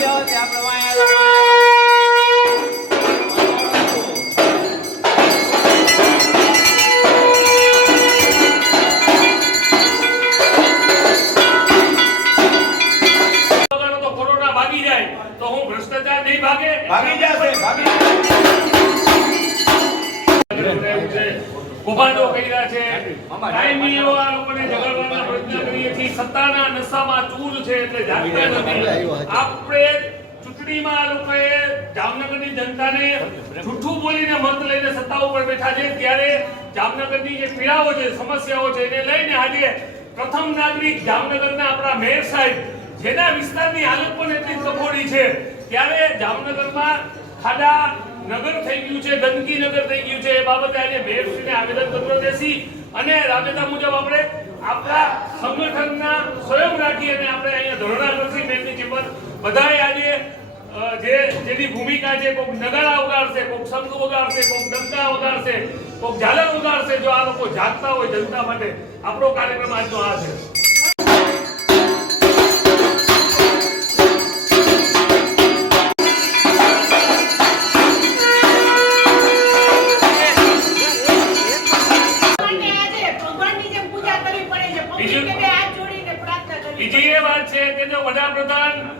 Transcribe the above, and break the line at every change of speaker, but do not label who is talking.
તો ભાગી જાય તો હું ભ્રષ્ટાચાર નહીં ભાગે?
ભાગી જશે ભાગી
કૌભાંડો કર્યા છે. કાયમી એવા લોકોને સત્તાના નશામાં ચૂર છે એટલે આપણે ચૂંટણીમાં લોકોએ જામનગરની જનતાને જૂઠું બોલીને મત લઈને સત્તા ઉપર બેઠા છે. ત્યારે જામનગરની જે પીડાઓ છે સમસ્યાઓ છે એને લઈને આજે પ્રથમ નાગરિક જામનગરના આપણા મેયર સાહેબ જેના વિસ્તારની હાલત પણ એટલી કફોડી છે. ત્યારે જામનગરમાં ખાડા નગર થઈ ગયું છે ગંદકી નગર થઈ ગયું છે. એ બાબતે આજે મેયરશ્રીને આવેદનપત્ર દેશી અને રાબેતા મુજબ આપણે આપણા સંગઠનના સ્વયં રાખી અને આપણે અહીંયા ધોરણા મેમની ચેમ્બર બધાએ આજે જે, જેની ભૂમિકા છે, કોઈક નગારા વગાડશે કોઈક શંખ વગાડશે કોઈક ડંકા વગાડશે કોઈક ઝાલર વગાડશે જો આ લોકો જાગતા હોય જનતા માટે, આપણો કાર્યક્રમ આજનો આ છે. બીજી એ વાત છે કે જો વડાપ્રધાન